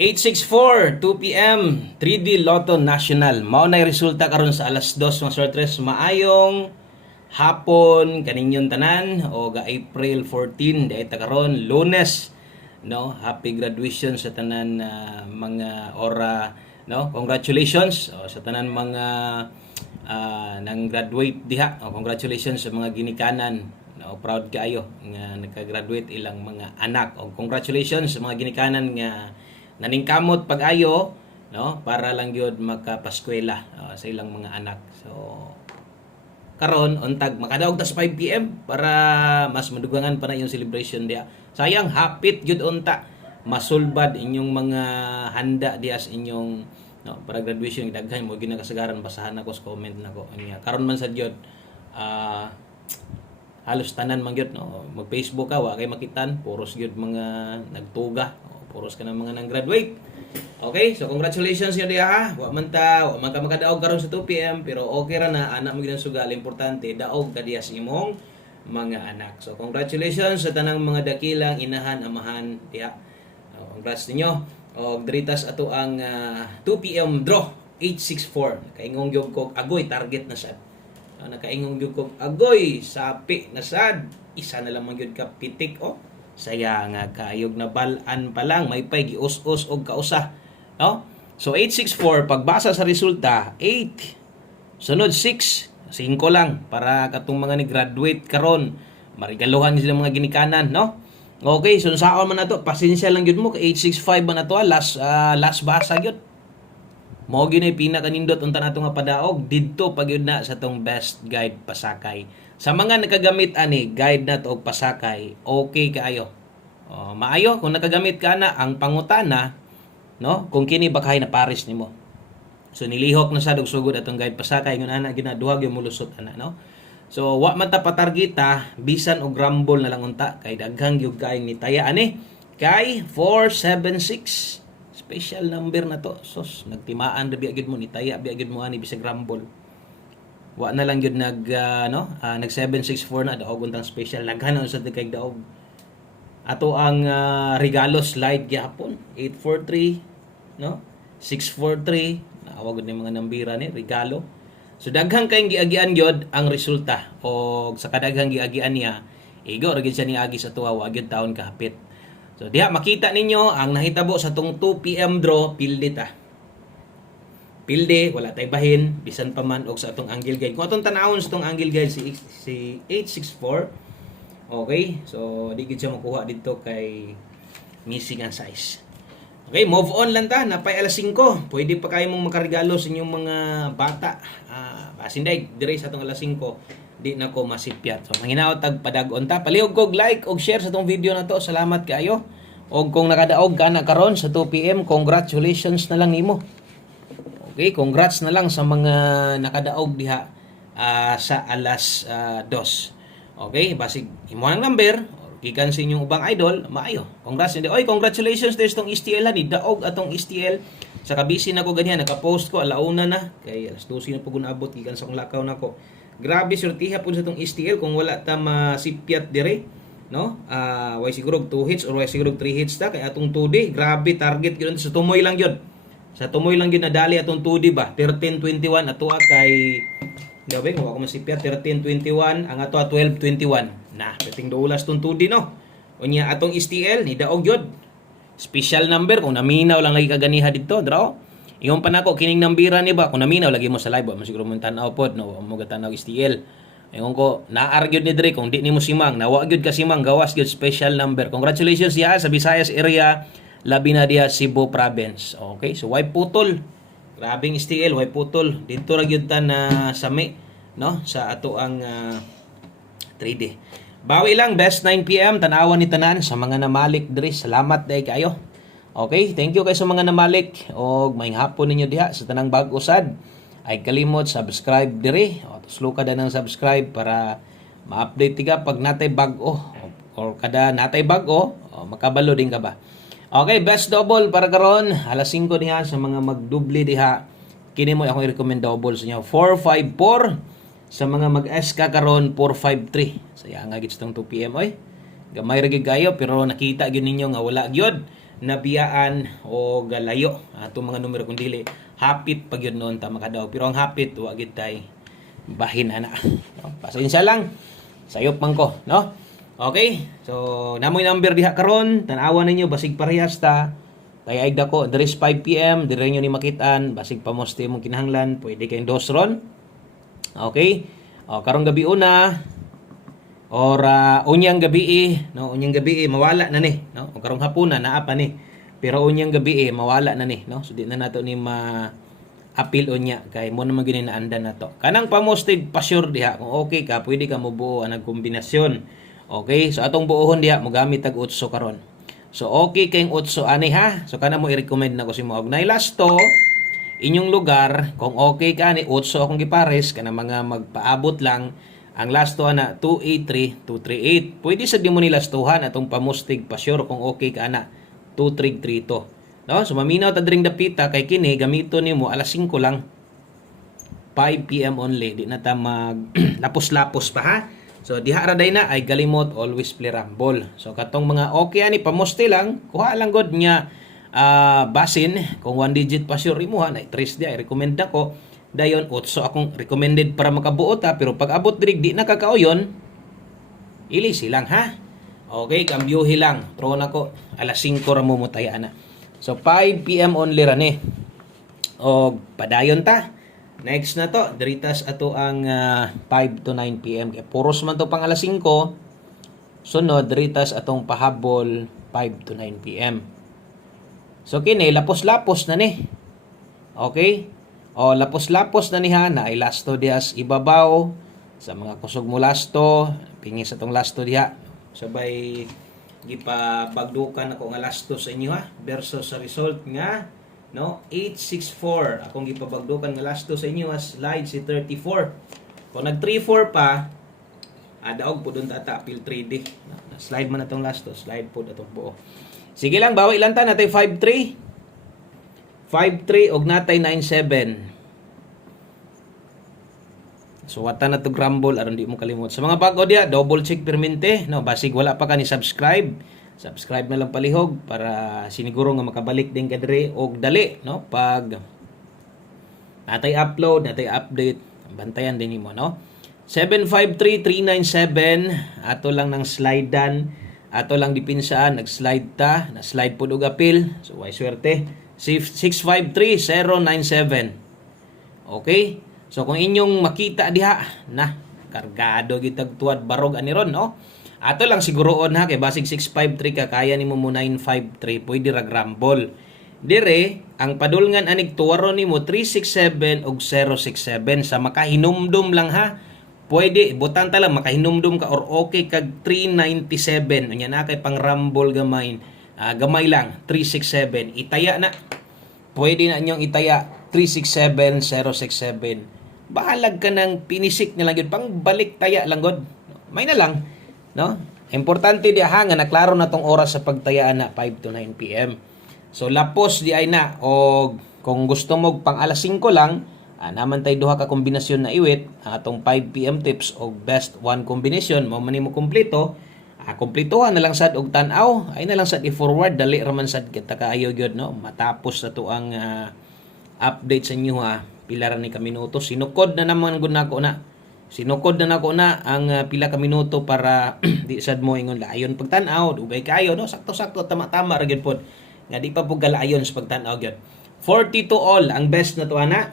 864, 2 p.m. 3D Lotto National. Mao na resulta karon sa alas 2 mga sortres. Maayong hapon kaninyong tanan o ga April 14 dahil ta karon Lunes, no? Happy graduation sa tanan mga ora, no? Congratulations sa tanan mga nang graduate diha. Congratulations sa mga ginikanan. No, proud kaayo nga nagka-graduate ilang mga anak. Congratulations sa mga ginikanan nga naningkamot pag-ayo, no, para lang gyud makapaskwela sa ilang mga anak. So karon untag makadaog ta sa 5 PM para mas madugangan pa na yung celebration dia. Sayang hapit gyud unta masulbad inyong mga handa diya sa inyong, no, para graduation. Daghan mo gyud nakasagaran, basahan ako sa comment nako niya. Karon man sa gyud halos tanan man gyud, no, mag Facebook ka wa kay makitan, puros gyud mga nagtuga, puros ka ng mga nang graduate. Okay, so congratulations yun diya ha. Wa man ka makadaog karon sa 2 PM pero okay ra na, anak mo gyud ang sugal. Importante daog ka diya sa imong mga anak. So congratulations sa tanang mga dakilang inahan, amahan diya. Congrats ninyo. Og diritas ato ang 2 PM draw 864. Kaingong gyud kog agoy target na sad. Nakaingong gyud kog agoy sapi na sad. Isa na lang man gyud ka pitik saya nga kaayog na balan pa lang may pay gius-us og kausa, no? So 864 pagbasa sa resulta 8 sunod 6 lang para katong mga ni graduate karon marigaluhan sila mga ginikanan, no? Okay, so saon man nato, pasensya lang gyud mo kay 865 man nato, last basa gyud. Mao gyud ay pinakanindot unta nato nga padaog didto pag yun na sa tong best guide pasakay. Sa mga nakagamit ani guide na to og pasakay, okay kaayo. Maayo kung nakagamit ka na ang pangutana, no? Kung kini bakay na pares nimo. So nilihok na sa sugod atong guide pasakay ngun ana ginaduhag yung mulusot ana, no? So wa man ta patargeta bisan og rumble na lang unta kay daghang gyud kay ni taya ani kay 476. Special number na to. Sos nagtimaan ra gyud mo ni taya gyud mo ani bisag rumble. Wa na lang yun nag 764 na daog untang special naghanon sa kay daog ato ang regalo slide gyapon 843, no, 643 naawag ni mga nambira ni regalo. So daghang kay giagian gyud ang resulta o sa kadaghang giagian niya igo ra gyud siya niagi sa tuwa wa gyud taon kahapit. So diha makita ninyo ang nahitabo sa tong 2 PM draw pildi ta. Pilde, wala tay bahin, bisan pa man og sa atong angle guide. Kung atong tanawon sa atong angle guide si 864, okay, so di gid siya makuha dito kay missing ang size. Okay, move on lang ta, napay alas 5. Pwede pa kayo mong makaregalo sa inyong mga bata. Pasinday, dire sa atong alas 5, di na ko masipyat. So, manginaot tag padag-on ta. Palihog kog like og share sa atong video na to. Salamat kayo. Og kung nakadaog ka na karon sa 2 PM, congratulations na lang nimo. Okay, congrats na lang sa mga nakadaog diha sa alas 2. Okay, basig imo ang number gikan sa inyong ubang idol, maayo. Congrats hindi. Oy, congratulations there's tong STL ni daog atong STL. Sa kabisi nako ganyan naka-post ko alauna na kay alas 12 na pud abot gikan sa akong lakaw nako. Grabe sortiha pud sa tong STL kung wala ta masipyat dire, no? Way siguro 2 hits or way siguro 3 hits ta kay atong 2D. Grabe target gyud sa tumoy lang gyud. Sa tumoy lang yun nadali atong 2D ba? 1321 ato kay daw kung ako masipya 1321 ang ato 1221. Nah, peting dulas tong 2D, no. Unya atong STL ni daog yod. Special number kung naminaw lang lagi kaganiha dito, draw. Ingon pa nako kining nambira ni ba kung naminaw lagi mo sa live, mo siguro mo tan-aw pod, no, mo gatanaw STL. Ingon ko na-argue ni dire kung di nimo simang, nawa gyud ka simang gawas gyud special number. Congratulations ya sa Visayas area. Labi na diya Cebu Province. Okay, so why putol? Grabing STL, why putol? Dito ra gyud ta na sami, no, sa ato ang 3D. Bawi lang best 9 PM tanawan ni tanan sa mga namalik diri. Salamat day kayo. Okay, thank you kay sa mga namalik og maayong hapon ninyo diha sa tanang bag usad. Ay kalimot subscribe diri. O tuslo ka ng subscribe para ma-update tiga pag natay bag-o or kada natay bag-o, makabalo din ka ba? Okay, best double para karon alas 5 diha sa mga magdubli diha. Kini mo akong i-recommend double sa inyo. 454 sa mga mag-SK karon 453. Saya nga gid tong 2 PM oy. Gamay ra gyud kayo pero nakita gyud ninyo nga wala gyud nabiyaan o galayo ato mga numero kung dili hapit pag yun noon ta makadaog, pero ang hapit wa gid tay bahin ana, no? Pasensya lang sayop man ko, no? Okay, so namoy number diha karon, tan-awan ninyo basig parehas ta. Tay dako there's 5 PM dire nyo ni makitaan basig pamoste mong kinahanglan, pwede kay dosron. Okay, o karong gabi una or unyang gabi, no, unyang gabi mawala na ni, no, o karong hapuna naa pa ni, pero unyang gabi mawala na ni, no, so di na nato ni apil unya kay mo naman gini naandan nato kanang pamostig pa sure diha kung okay ka pwede ka mo buo ang kombinasyon. Okay, so atong buohon diha mo gamit tag 8 karon, so okay kayong 8 ani ha, so kana mo i-recommend na ko si mo og nay lasto inyong lugar kung okay ka ni 8 akong gipares kana mga magpaabot lang. Ang lasto ana 283 238. Pwede sa di mo nilastuhan atong pamustig pa sure kung okay ka ana 2332. No? So maminaw ta dring dapita kay kini gamito nimo alas 5 lang. 5 PM only. Di na ta mag lapos-lapos pa ha. So diha ra day na ay galimot always play rumble. So katong mga okay ani pamusti lang, kuha lang god nya basin kung 1 digit pa sure imuha na 3 di ay recommend nako. Dayon 8 akong recommended para makabuo ta, pero pag abot diri di nakakauyon ili silang ha. Okay, kambyuhi lang. Tro na ko alas 5 ra mo mutaya na. So 5 PM only ra ni. Og padayon ta. Next na to, diritas ato ang 5 to 9 PM. Kay puros man to pang alas 5. Sunod diritas atong pahabol 5 to 9 PM. So kini lapos-lapos na ni. Okay? O lapos-lapos na niha na ay lasto dias ibabaw sa mga kusog mo lasto, pingi sa tong lasto diha. Sabay gipabagdukan ako nga lasto sa inyo ha versus sa result nga no 864. Akong gipabagdukan nga lasto sa inyo as slide si 34. Kung nag 34 pa daog pud ta apil 3D. Slide man atong lasto, slide pud atong buo. Sige lang, bawi lang ta natay 53. 5-3 og natay 9-7. So wata na to grumble aron di mo kalimot. Sa mga bago dia, double check permente, no, basig wala pa ka ni subscribe. Subscribe na lang palihog para siniguro nga makabalik din ka dire og dali, no, pag natay upload, natay update, bantayan din nimo, no. 753-397 ato lang ng slidean, ato lang dipinsaan, nag-slide ta, na-slide pud og apil. So way swerte. 653-097. Okay? So kung inyong makita diha na kargado gitag tuwad barog ani ron, no? Ato lang siguroon ha kay basig 653 ka kaya nimo mo 953 pwede ra grumble. Dire ang padulngan anig tuwaron nimo 367 ug 067 sa makahinumdum lang ha. Pwede butan ta lang makahinumdum ka or okay kag 397 unya na kay pang rumble gamay. Gamay lang 367 itaya na. Pwede na inyong itaya 367 067. Bahalag ka ng pinisik na lang yun. Pang balik taya lang god. May na lang. No? Importante di ha nga naklaro na tong oras sa pagtayaan na 5 to 9 PM. So lapos di ay na. O kung gusto mo pang alas 5 lang, naman tayo duha ka kombinasyon na iwit. Atong 5 PM tips o best one combination. Mo man mo kumpleto. Kumplituhan na lang sad og tan-aw. Ay na lang sad i-forward. Dali raman sad kita kaayo gyud, no? Matapos na to ang update sa inyo ha. Pila ra ni ka minuto. Sinukod na naman gud nako na. Sinukod na nako na ang pila ka minuto para di sad mo ingon layon pagtan-aw. Dugay kayo, no? Sakto-sakto tama-tama ra gyud pod. Nga di pa pug galayon sa pagtan-aw gyud. 40 to all ang best na to ana.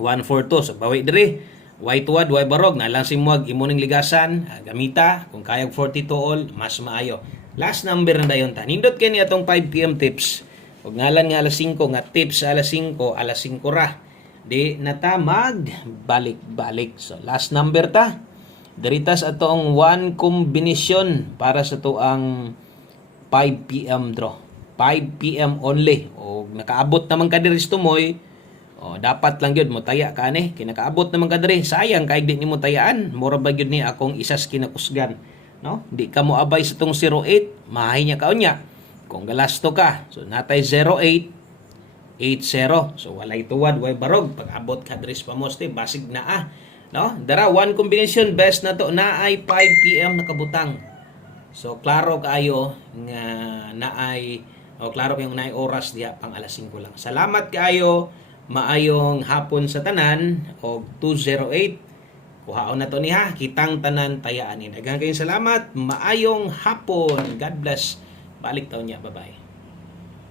142 so bawi diri. Way tuwad, way barog na lang simuag imuning ligasan, gamita kung kayag 40 to all mas maayo. Last number na dayon ta. Nindot kay ni atong 5 PM tips. Ug ngalan nga alas 5 nga tips alas 5 ra. Di na ta balik-balik. So last number ta. Diritas atong one combination para sa tuang 5 PM draw. 5 PM only. O nakaabot naman ka diri sa tumoy. O dapat lang gyud mo taya ka ani. Kinakaabot naman ka diri. Sayang kay di nimo tayaan. Mura ba gyud ni akong isas kinakusgan. No? Di ka mo abay sa tong 08, mahay niya kaunya. Kung galasto ka. So natay 08 80. So walay tuwad, way barog pag abot ka diri sa pamoste basig na no? Dara one combination best na to na ay 5 PM nakabutang. So klaro kaayo nga naay klaro kayong naay oras diha pang alas 5 lang. Salamat kaayo. Maayong hapon sa tanan og 208. Kuhaon na to niha, kitang tanan tayaan ni. Daghang kayong salamat. Maayong hapon. God bless. Balik taon niya. Bye-bye.